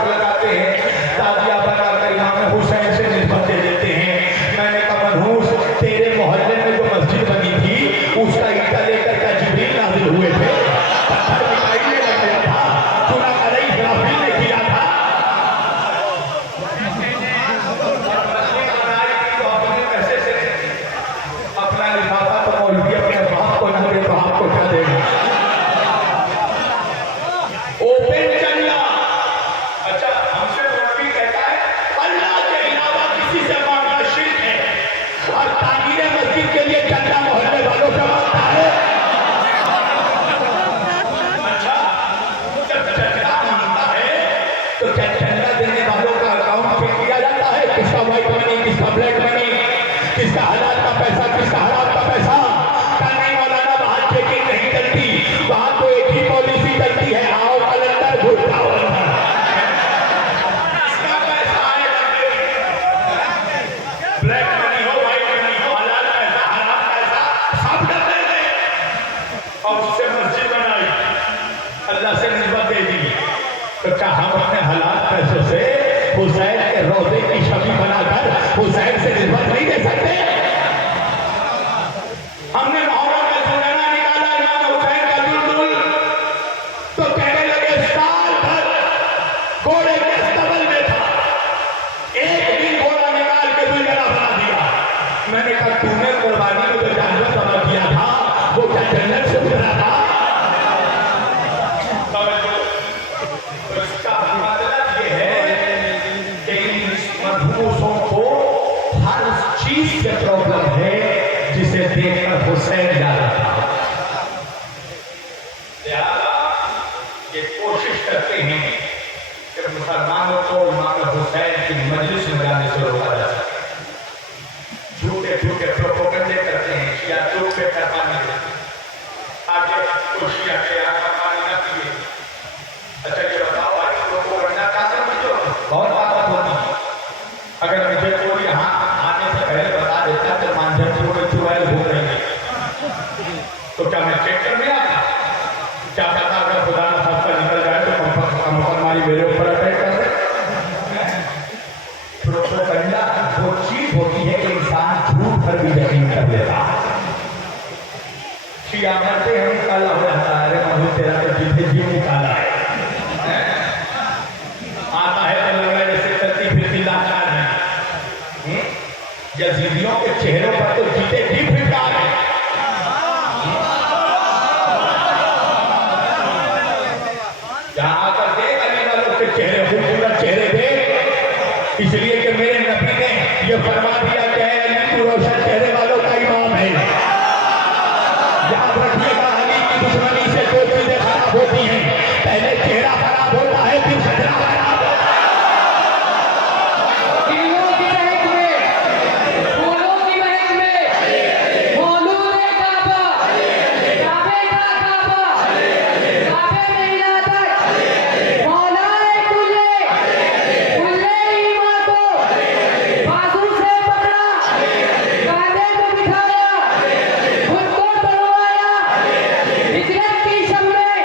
लगाते हैं, ताजिया बनाकर इमाम हुसैन से निस्बत दे देते हैं। मैंने कहा मनहूस तेरे मोहल्ले में जो मस्जिद बनी थी उसका ईटा लेकर क्या जिब्रील नाज़िल हुए थे? पत्थर मिटाई में लगाया था, चुना अलई इस्राफील ने किया था। तो अपने पैसे से अपना लिफाफा तो मौलवी अपने बाप को ना दे तो आपको क्या देगा? ओपन चलना। अच्छा हमसे मौलवी कहता है अल्लाह के अलावा किसी से मांगना शिर्क है और तामीर मस्जिद के लिए चंदा मोहल्ले वालों से मांगता है। अच्छा जब चंदा मांगता है तो क्या चंदा देने वालों का अकाउंट चेक किया जाता है? किसका व्हाइट मनी, किसका ब्लैक मनी, किसका हलाल का पैसा, किसका हराम का पैसा? नहीं मौलाना वहां चेकिंग नहीं चलती, वहां तो एक ही पॉलिसी चलती है, आओ कलंदर घुस जाओ अंदर। इसका पैसा आएगा, ब्लैक मनी हो, व्हाइट मनी हो, हलाल पैसा, हराम पैसा, सब डर गए और उससे मस्जिद बनाई, अल्लाह से निस्बत दे दी। तो क्या हम अपने हलाल पैसों से हुसैन के रोजे की छवि बनाकर हुसैन से निस्बत नहीं दे सकते? हमने मुहर्रम का जुलूस निकाला इमाम हुसैन का दुलदुल, तो कहने लगे साल भर घोड़े के अस्तबल में था, کو ہر اس چیز سے پرابلم ہے جسے دیکھ کر حسین یاد آتا ہے. لہذا یہ کوشش کرتے ہیں کہ مسلمانوں کو امام حسین کی مجلس میں جانے سے روکا جا سکے. جھوٹے جھوٹے پروپیگنڈے کرتے ہیں شیعہ چوک پہ کروا نہیں دیتے. آگے کوئی شیعہ کے آقا پانی نہ پیے. اچھا یہ بتاؤ آج پروپیگنڈا کا سمجھو بہت طاقت ہوتی ہے. اگر مجھے کوئی یہاں آنے سے پہلے بتا دیتا کہ مانجھر کی کوئی چوائل ہو رہی ہے تو کیا میں چیک کرنے آتا؟ کیا پتا اگر خدا نہ خواستہ نکل جائے تو کم ہماری میرے اوپر اٹیک کر رہے. پروپیگنڈا وہ چیز ہوتی ہے کہ انسان جھوٹ پر بھی یقین کر لیتا ہے. شیعہ مرتے ہیں نکالا ہو جاتا ہے. ارے محمود تیرا تو جیتے جی نکالا ہے. آتا ہے تو لگ رہا ہے جیسے چلتی پھرتی لاچار ہے. یزیدیوں کے چہروں پر تو جیتے جی پھرتا ہے. جہاں آ کر دیکھ علی والوں کے چہرے خوبصورت چہرے دیکھ. اس لیے کہ میرے نبی نے یہ فرما دیا کہ اے علی تو روشن چہرے والوں کا امام ہے. یاد رکھیے گا علی کی دشمنی سے دو چیزیں خراب ہوتی ہیں. پہلے چہرہ خراب ہوتا ہے پھر شجرا خراب ہوتا ہے. پھولوں کی مہک میں مولود کعبہ کعبے کا کعبہ کعبے میں عنایت مولا کلے ایمان کو بازو سے پکڑا کاندھے کو بٹھایا خود کو بنوایا ہجرت کی شب میں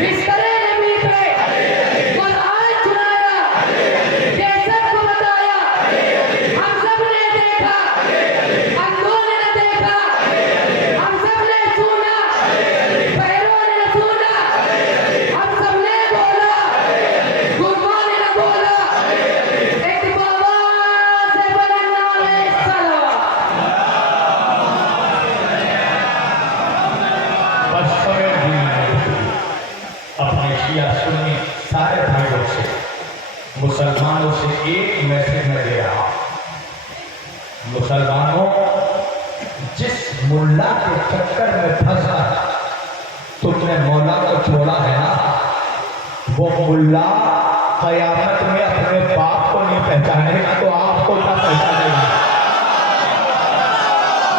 بستر نبی پہ قرآن سنایا کیسٹ کو بتایا ہم سب نے دیکھا اندھوں نے نہ دیکھا ہم سب نے سنا پیروں نے نہ سنا ہم سب نے بولا گردوں نے نہ بولا ایک بابا سے بلند علیہ السلام. بس سمجھ بھی اپنے شیعہ سنی سارے بھائیوں سے مسلمانوں سے ایک میسج میں دے رہا ہوں. مسلمانوں جس ملا کے چکر میں پھنس کر تم نے مولا کو چھوڑا ہے نا وہ ملا قیامت میں اپنے باپ کو نہیں پہچانے گا تو آپ کو کیا پہچانے گا.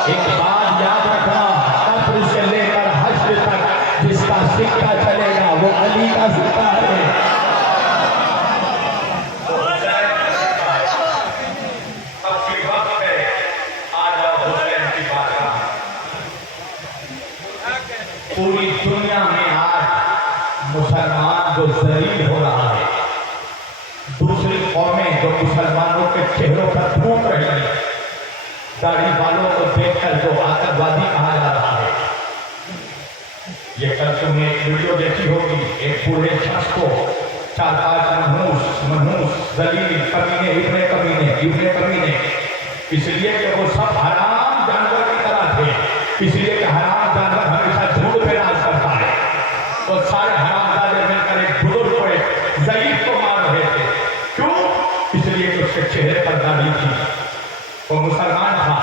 ایک بات یاد رکھنا قبر سے لے کر حشر تک جس کا سکہ چلے گا وہ علی کا سکہ ہے. اب کی وقت ہے آ جاؤ حسین کی بارگاہ. پوری دنیا میں آج مسلمان جو ذلیل ہو رہا ہے, دوسری قومیں جو مسلمانوں کے چہروں پر تھوک رہی ہیں, داڑھی والوں کو دیکھ کر جو آتنکوادی کہا جا رہا ہے. یہ کل تم نے ایک ویڈیو دیکھی ہوگی, ایک بوڑھے شخص کو 4-5 منحوس ذلیل کمینے اس لیے کہ وہ سب حرام جانور کی طرح تھے. اس لیے کہ حرام جانور ہمیشہ جھوٹ پہ راج کرتا ہے. تو سارے حرام زادے مل کر ایک بزرگ کو ایک ضعیف کو مار رہے تھے. کیوں؟ اس لیے کہ اس کے چہرے پر داڑھی تھی, وہ مسلمان تھا.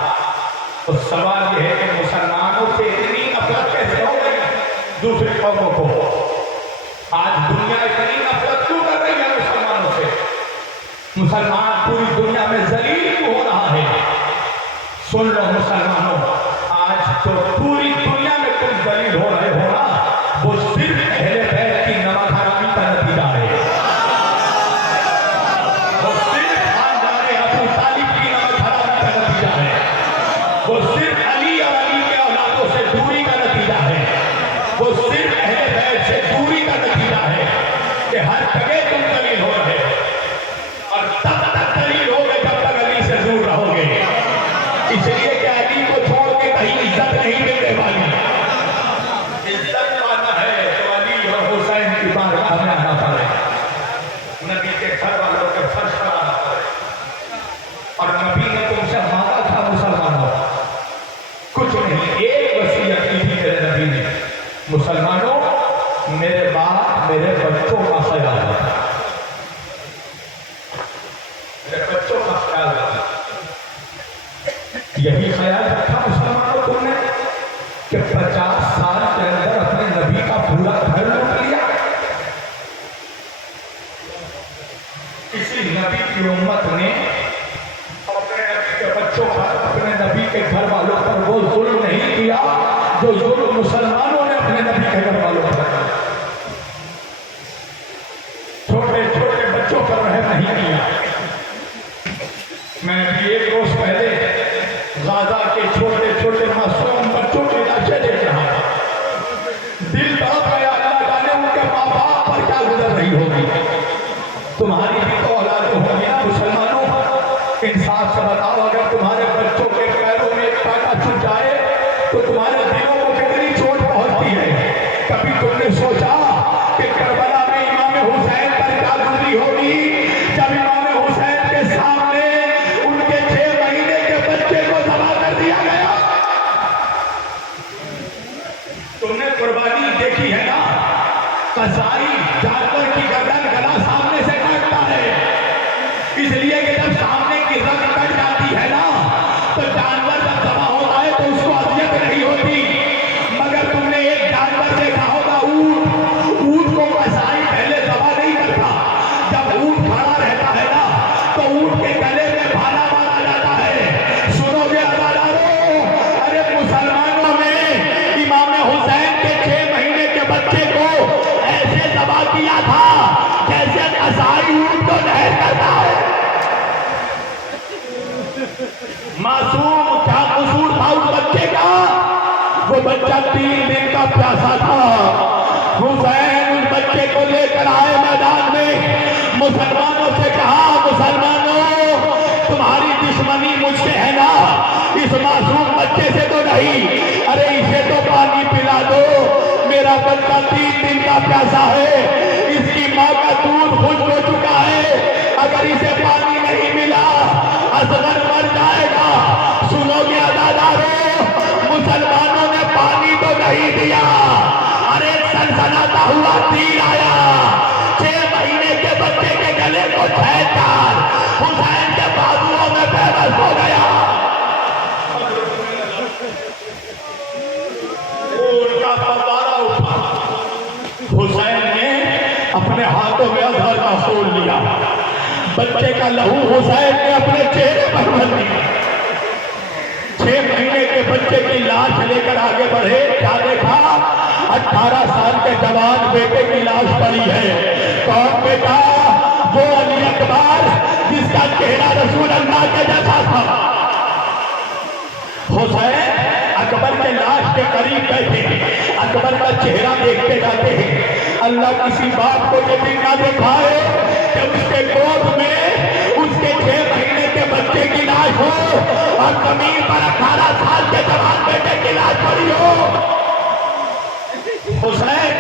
تو سوال یہ ہے کہ مسلمانوں سے اتنی نفرت کیسے ہو گئی دوسری قوموں کو؟ آج دنیا اتنی نفرت کیوں کر رہی ہے مسلمانوں سے؟ مسلمان پوری دنیا میں ذلیل کیوں ہو رہا ہے؟ سن لو مسلمانوں, آج جو پوری دنیا میں تم ذلیل ہو رہے ہو نا وہ صرف اہل بیت کی نمک حرامی کا نتیجہ ہے. وہ صرف خاندان ابو طالب کی نمک حرامی کا نتیجہ ہے. وہ صرف علی اور علی کے اولادوں سے دوری کا نتیجہ ہے. وہ صرف اہل بیت سے دوری کا نتیجہ ہے کہ ہر جگہ تم ذلیل ہو رہے ہو, اور تب تک ذلیل ہو گے جب تک علی سے دور رہو گے. اس لیے کہ علی کو چھوڑ کے کہیں عزت نہیں ملنے والی. عزت پانا ہے تو علی اور حسین کی بارگاہ میں آنا پڑے, نبی کے گھر والوں کے فرش پر آنا پڑے. اور نبی نے تم سے مانگا تھا مسلمانوں کچھ نہیں, ایک وصیت کی تھی میرے نبی نے, مسلمانوں میرے باپ میرے بچوں کا خیال رکھنا, میرے بچوں کا خیال رکھنا. यही ख्याल रखा मुसलमानों तुमने कि 50 साल के अंदर अपने नबी का पूरा घर लूट लिया। किसी नबी की उम्मत ने अपने नबी के बच्चों पर, अपने नबी के घर वालों पर वो जुल्म नहीं किया जो जुल्म मुसलमानों ने अपने नबी के घर वालों पर किया। छोटे छोटे बच्चों पर रहम नहीं किया। मैं भी एक रोज पहले गाजा के छोटे छोटे मासूम बच्चों की लाशें देख रहा था। दिल तड़प गया, अल्लाह जाने उनके माँ बाप पर क्या गुजर रही होगी। तुम्हारी भी तो औलाद होगी ना मुसलमानों। इंसाफ से बताओ, अगर तुम्हारे बच्चों के पैरों में एक कांटा चुभ जाए तो तुम्हारे दिलों को कितनी चोट पहुंचती है। कभी तुमने सोचा कि करबला में इमाम हुसैन पर क्या गुजरी होगी जब इमाम हुसैन के सामने उनके 6 महीने के बच्चे को दबा कर दिया गया। तुमने कुर्बानी देखी है ना। कसाई जानवर की गर्दन गला सामने से काटता है, इसलिए कि जब सामने की रग कट जाती है ना तो जानवर जब दबा होता है तो उसको अजियत नहीं होती। मगर तुमने एक जानवर देखा होगा, ऊंट। ऊंट को कसाई पहले दबा नहीं करता। जब ऊंट खड़ा रहता है ना तो ऊंट के गले में भाला मारा जाता है। सुनोगे अदालतों, अरे मुसलमानों ने इमाम हुसैन के 6 महीने के बच्चे को ऐसे दबा किया था जैसे कसाई ऊंट को नहर करता है। मासूम क्या कसूर था उस बच्चे का? वो बच्चा 3 दिन का प्यासा था। हुसैन उस बच्चे को लेकर आए मैदान में। मुसलमानों से कहा, मुसलमानों तुम्हारी दुश्मनी मुझसे है ना, इस मासूम बच्चे से तो नहीं। अरे इसे तो पानी पिला दो, मेरा बच्चा 3 दिन का प्यासा है, इसकी माँ का दूध खुश्क हो चुका है। अगर इसे पानी नहीं मिला असगर मर जाएगा। सुनोगे अदादारों, मुसलमानों ने पानी तो नहीं दिया। अरे सनसनाता हुआ तीर आया, 6 महीने के बच्चे के गले को छेदकर हुसैन के बाजुओं में बेबस हो गया। उनका फव्वारा उठा। हुसैन ने अपने हाथों में अजहर का फूल लिया। बच्चे का लहू हुसैन ने अपने चेहरे पर भर दिया। 6 महीने के बच्चे की लाश लेकर आगे बढ़े। क्या देखा? 18 साल के जवान बेटे की लाश पड़ी है। कौन बेटा? वो अली अकबर जिसका चेहरा रसूल अल्लाह के जैसा था। हुसैन अकबर के लाश के करीब बैठे, अकबर का चेहरा देखते जाते हैं। अल्लाह किसी बाप को ये दिन ना दिखाए कि उसके गोद में उसके 6 महीने के बच्चे की लाश हो और जमीन पर 18 साल के जवान बेटे की लाश पड़ी हो। हुसैन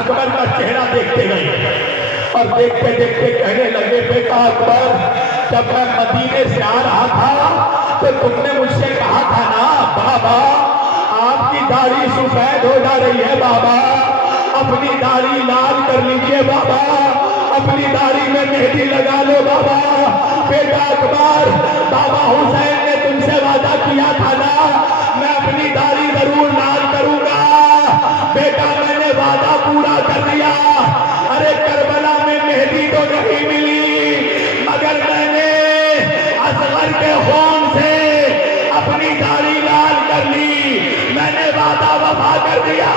अकबर का चेहरा देखते गए और देखते देखते कहने लगे, बेटा अकबर, जब मैं मदीने से आ रहा था तो तुमने मुझसे कहा था ना, बाबा आपकी दाढ़ी सफेद हो जा रही है, बाबा अपनी दाढ़ी लाल कर लीजिए, बाबा अपनी दाढ़ी में मेहंदी लगा लो, बाबा। बेटा अकबर, बाबा हुसैन ने तुमसे वादा किया था ना, मैं अपनी दाढ़ी जरूर लाल करूंगा। बेटा मैंने वादा पूरा कर दिया। अरे करबला में मेहंदी तो नहीं मिली, मगर मैंने असगर के खून से अपनी दाढ़ी लाल कर ली। मैंने वादा वफा कर दिया।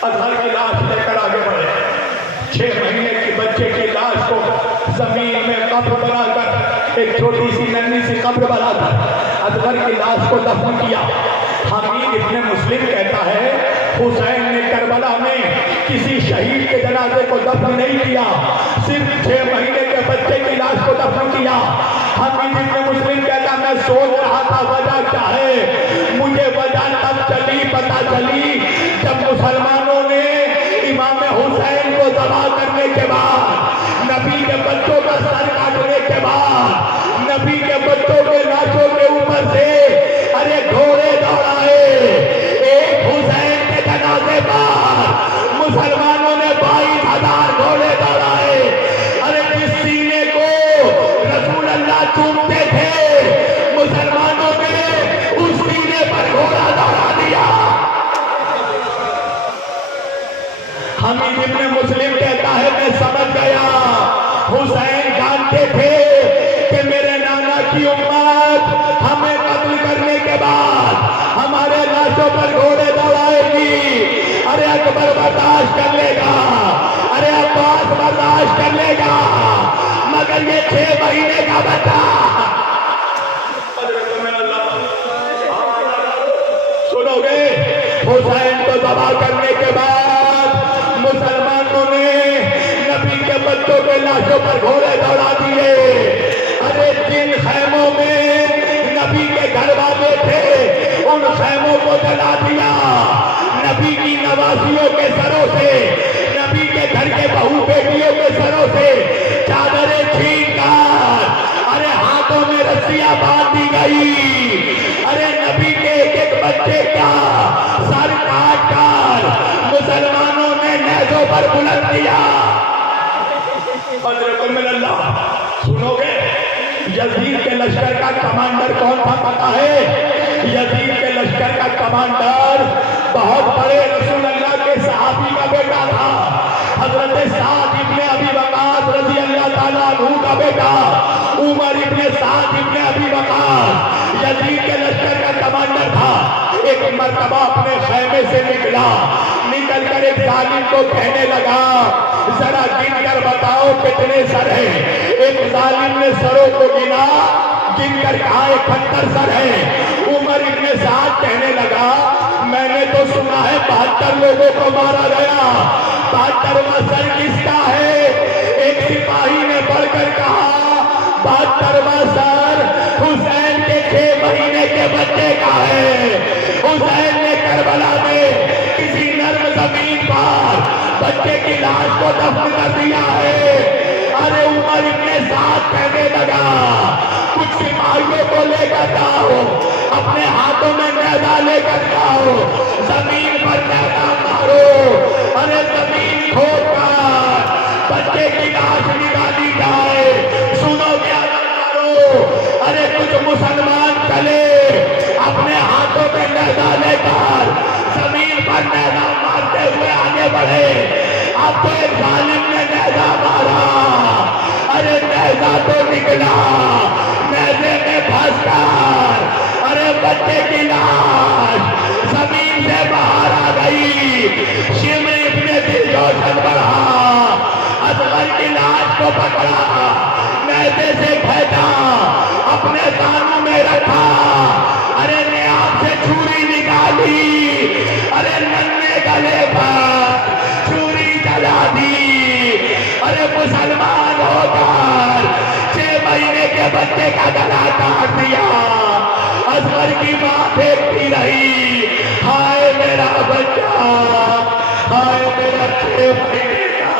अजहर की लाश लेकर आगे बढ़े। 6 महीने के बच्चे की लाश को जमीन में कब्र बनाकर, एक छोटी सी नन्ही सी कब्र बनाकर अजहर की लाश को दफन किया। हमीद इब्ने मुस्लिम कहता है, हुसैन ने करबला में किसी शहीद के जनाजे को दफन नहीं किया, सिर्फ 6 महीने के बच्चे की लाश को दफन किया। हमीद इब्ने मुस्लिम कहता, मैं सोच रहा था वजह क्या है। मुझे वजह तब चली, पता चली जब मुसलमानों ने इमाम हुसैन को दबा करने के बाद, नबी के बच्चों का सर काटने के बाद, नबी के बच्चों के लाशों के ऊपर से अरे घोड़े दौड़ाए। एक हुसैन के जनाजे पर मुसलमानों ने 22,000 घोड़े दौड़ाए। लाशों पर घोड़े दौड़ाएगी। अरे अकबर बर्दाश्त कर लेगा, अरे अब्बास बर्दाश्त कर लेगा, मगर ये 6 महीने का बच्चा। सुनोगे, हुसैन को दबा करने के बाद मुसलमानों ने नबी के बच्चों के लाशों पर घोड़े दौड़ा दिए। अरे जिन खैमों में नबी के घर वाले थे उन खैमों को जला दिया। नबी की नवासियों के सरों से, नबी के घर के बहू बेटियों के सरों से चादरें छीन कर अरे हाथों में रस्सियां बांध दी गई। अरे नबी के एक बच्चे का सर काट कर मुसलमानों ने नेज़ों पर बुलंद किया। सुनोगे, यजीद के लश्कर का कमांडर कौन था पता है? यजीद के लश्कर का कमांडर बहुत बड़े रसूल अल्लाह के सहाबी का बेटा था, हजरत साद इब्ने अबी वक़ास रज़ी अल्लाह ताला अन्हु का बेटा उमर इब्ने साद इब्ने अबी वक़ास यजीद के लश्कर का कमांडर था। एक मर्तबा अपने खैमे से निकल कर एक जालिम को कहने लगा, जरा गिन कर बताओ कितने सर हैं। एक जालिम ने सरों को गिना, गिन कर कहा 71 सर हैं। उमर इब्ने साद कहने लगा, मैंने तो सुना है 72 लोगों को मारा गया, 72वां सर किसका है? एक सिपाही ने बढ़कर कहा, 72वां सर हुसैन के 6 महीने के बच्चे का है। हुसैन ने करबला में किसी नर्म जमीन पर बच्चे की लाश को दफन कर दिया है। अरे उमर इब्ने साद कहने लगा, कुछ सिपाहियों को लेकर जाओ, अपने हाथों में नेज़ा लेकर जाओ, जमीन पर नेज़ा मारो। अरे जमीन खोदकर बच्चे की लाश निकाली जाए। सुनो क्या करो, अरे कुछ मुसलमान चले अपने हाथों में नेज़ा लेकर जमीन पर नेज़ा मारते हुए आगे बढ़े। अब तो एक जालिम ने नेज़ा मारा, अरे नेज़ा तो निकला, नेज़े में फंसकर अरे बच्चे की लाश जमीन से बाहर आ गई। शिम्र इब्ने दिलजोशन बढ़ा, असगर की लाश को पकड़ा, नेज़े से फेंका, अपने दानों में रखा। अरे नियाब से छुरी निकाली, अरे नन्हे गले पर छुरी चला दी। अरे मुसलमान होकर 6 महीने के बच्चे का गला काट दिया। असगर की मां देखती रही, हाय मेरा बच्चा, हाय मेरा 6 महीने का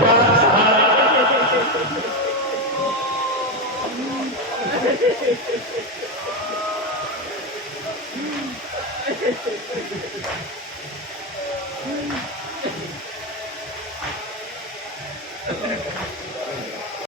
बच्चा। है।